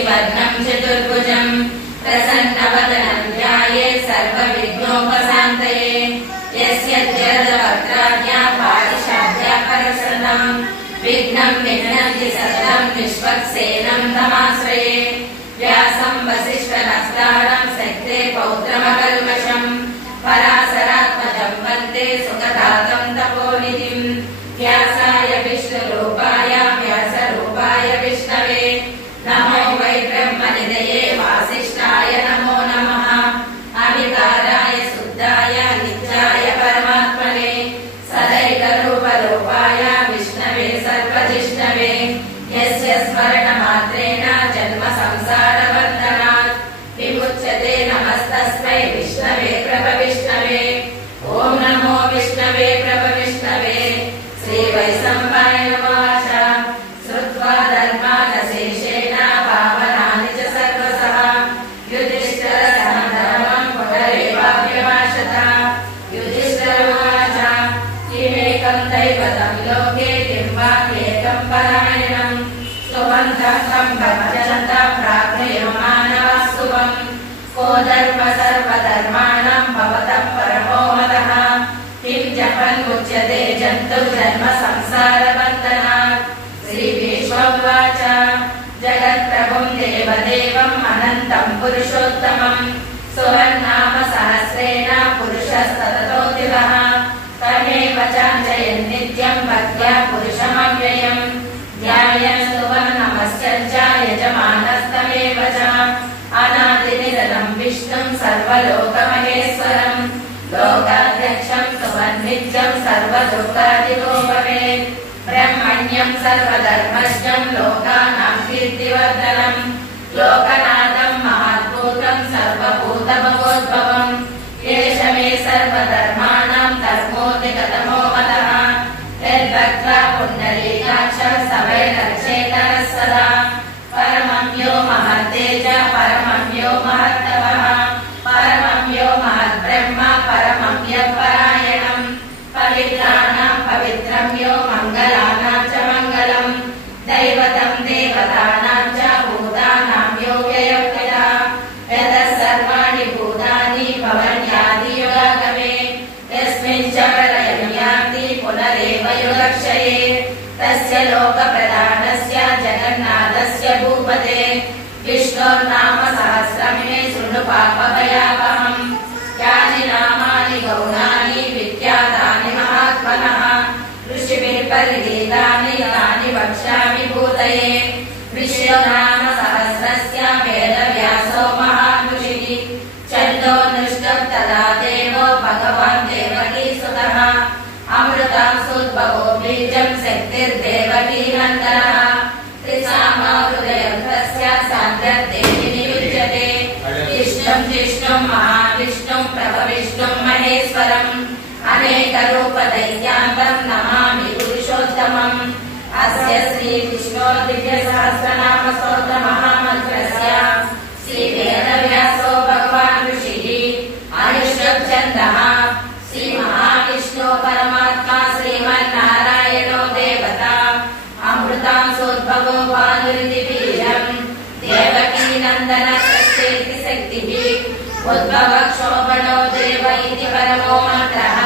वर्णं चतुर्भुजं प्रसन्नवदनं ध्यायेत् सर्वविघ्नोपशान्तये यस्य वक्त्राद्या पारिषाद्या परशुरां विघ्नं निघ्नन्ति सततं विश्वक्सेनं तमाश्रये व्यासं वसिष्ठनस्तारं शक्ते पौत्रमकल्मषं पराशरात्मजं वन्दे सुगतातं तपोनिधिं व्यासाय विष्णुरूपाय व्यासरूपाय विष्णवे नमो वै ब्रह्मनिधये वासिष्ठाय नमो नमः अविकाराय शुद्धाय नित्याय परमात्मने सदैकरूपरूपाय विष्णवे सर्वजिष्णवे यस्य स्मरणमात्रेण जन्म संसारबन्धनात् विमुच्यते नमस्तस्मै विष्णवे प्रभविष्णवे ॐ नमो विष्णवे प्रभविष्णवे श्रीवैशम्पायन उवाच श्रुत्वा धर्मानशेषेण पावनानि च सर्वशः युधिष्ठिरसमधर्मं पुनरेवाभ्यभाषत युधिष्ठिर उवाच किमेकं दैवतं लोके किं वा ह्येकं परायणं स्तुवन्तः तं भजन्तः प्रार्थयमानः शुभं को धर्म सर्वधर्माणां भवतः परमो मतः किं जपन्मुच्यते जन्तुर्जन्म संसारबन्धनात् श्रीभीष्मोवाच जगत्प्रभुं देवदेवम् अनन्तं पुरुषोत्तमं सुवर्नाम सहस्रेण पुरुषस्तततोऽतिवः तमेव चाञ्जयन् नित्यं भक्त्या पुरुषमव्ययम् ध्यायन् सुवर्णमस्यञ्च यजमानस्तमेव च अनादिनिधनं विष्णुं सर्वलोकमहेश्वरम् लोकाध्यक्षं सुवन्नित्यं सर्वदुःखादिको भवेत् ब्रह्मण्यं सर्वधर्मज्ञं लोकानां कीर्तिवर्धनं लोकनाथं महाद्भूतं सर्वभूतभवोद्भवं एष मे सर्वधर्माणां धर्मोऽधिगतमो मतः यद्भक्त्वा पुण्डरीकाक्षः स वै रक्षेतरः सदा परमं यो महत्तेज परमं यो महत्तपः परमं यो महद्ब्रह्म परमं यत्परायणं पवित्राणां पवित्रं यो मङ्गलानां च मङ्गलं दैवतं देवतानां च भूतानां यो व्ययोक्तः यतः सर्वाणि भूतानि भवन्यादियुगागमे यस्मिन् च प्रलयं यान्ति पुनरेव युगक्षये तस्य लोकप्रधानस्य जगन्नाथस्य भूपते विष्णोर्नाम सहस्रं मे शृणु पापभयापहम् यानि नामानि गौणानि विख्यातानि महात्मनः ऋषिभिः परिगीतानि तानि वक्ष्यामि भूतये विष्णुनाम सहस्रस्य वेदव्यासो महान् ऋषिः छन्दोऽनुष्टुप् तदा देवो भगवान् देवकीसुतः अमृतांसुद्भवो बीजं शक्तिर्देवकीनन्दनः त्रिसामा हृदयं तस्य सान्द्रद्देवि नियुज्यते विष्णुं जिष्णुं महाविष्णुं प्रभविष्णुं महेश्वरम् अनेकरूपदैत्यान्तं नमामि पुरुषोत्तमम् अस्य श्रीविष्णोः दिव्यसहस्रनाम स्तोत्रमहामन्त्रस्य श्रीवेदव्यासो भगवान् ऋषिः अनुष्टुप् छन्दः श्रीमहाविष्णो परमात्मा श्रीमन्नारायणो देवता अमृतांसोद्भवो भानुरिति बीजम् देवकीनन्दन षष्ठेति शक्तिः उद्भवक्षोभणो देव इति परमो मन्त्रः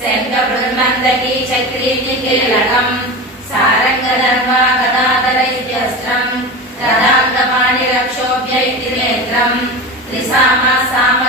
शङ्खबृन्मन्दकी चक्रीति कीलकम् सारङ्गधर्वा गदाधर इत्यस्त्रम् गदाग्रपाणिरक्षोभ्य इति नेत्रम् त्रिसामा साम